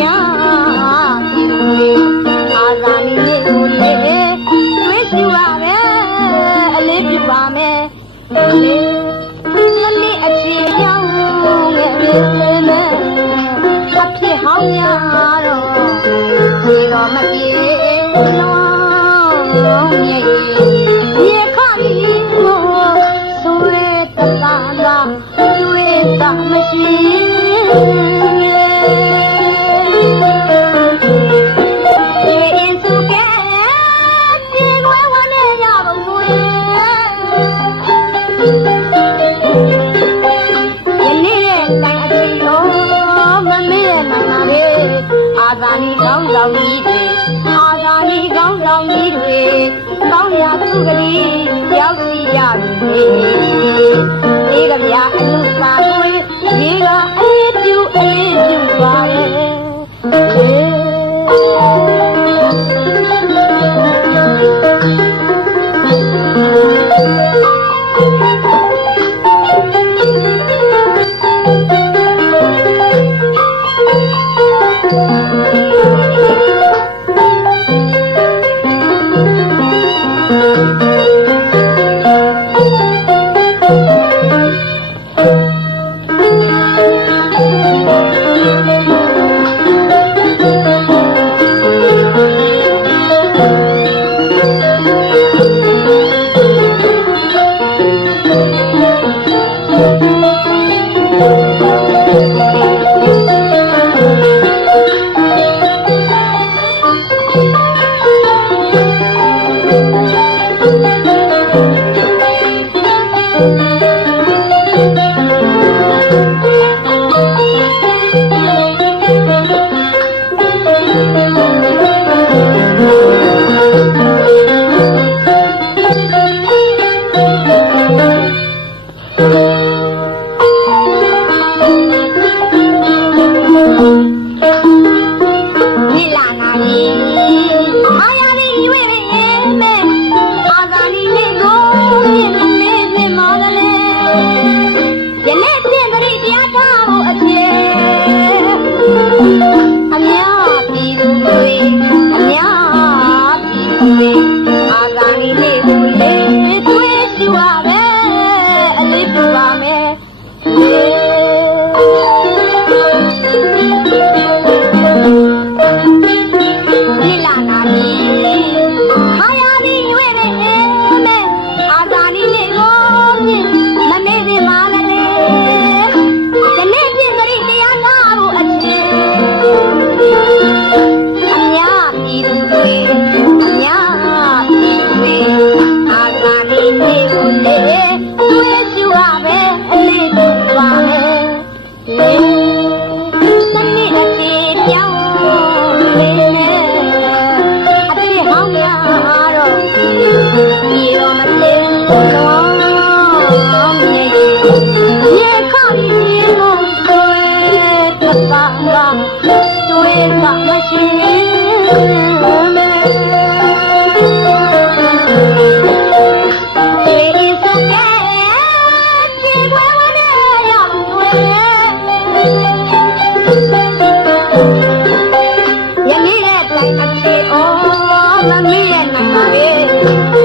ညာဒီအာဇာနည်လေးကိုလေတွေးပြပါမယ်အလေးပြပါမယ်လေမလေးအချီပြောင်းရဲ့အဖြစ်ဟောင်းရတော့ဒီတော့မပြေလုံးရဲ့ရေခါရီမို့ဆိုရတလာလာတွေ့တာမရှိအာဇာနည်ကောင်းဆောင်ကြီးတွေအာဇာနည်ကောင်းဆောင်ကြီးတွေကောင်းရာသူကလေးရောက်စီရပြီဒီကဗျာအလူစာတွေဒီကအလေးပြုပါရဲ့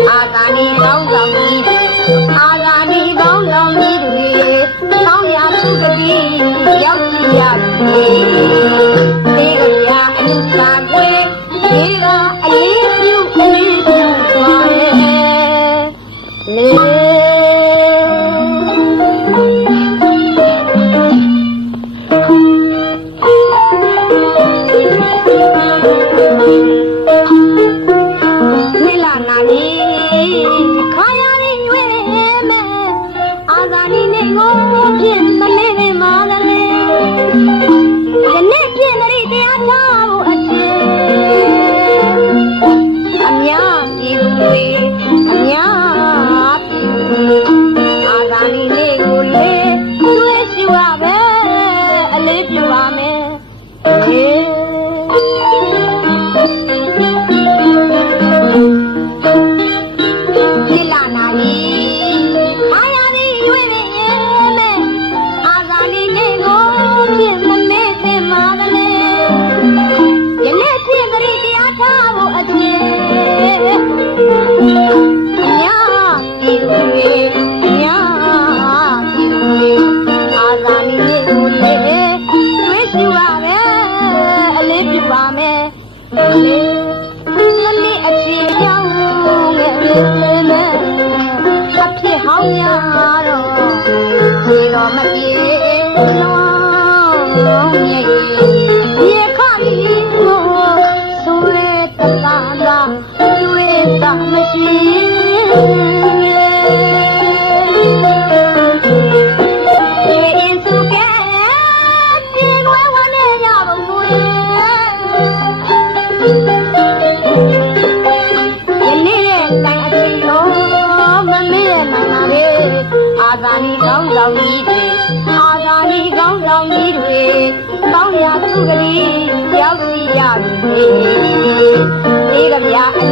အာဇာနည်ကောင်းဆောင်ကြီးတွေအာဇာနည်ကောင်းဆောင်ကြီးတွေကောင်းရာသူကလေးရောက်စီရပြီဒီကဗျာအလူစာ လေမလေးအချီပြောင်းငယ်နဲ့အဖြစ်ဟောင်းရတော့ဒီတော့မပြေလုံးမြေရေခါပြီးဆွေးတလာလာဆွေးတာမရှိအာဇာနည်ကောင်းဆောင်ကြီးတွေအာဇာနည်ကောင်းဆောင်ကြီးတွေကောင်းရာသူကလေးရောက်စီရပြီဒီကဗျာအ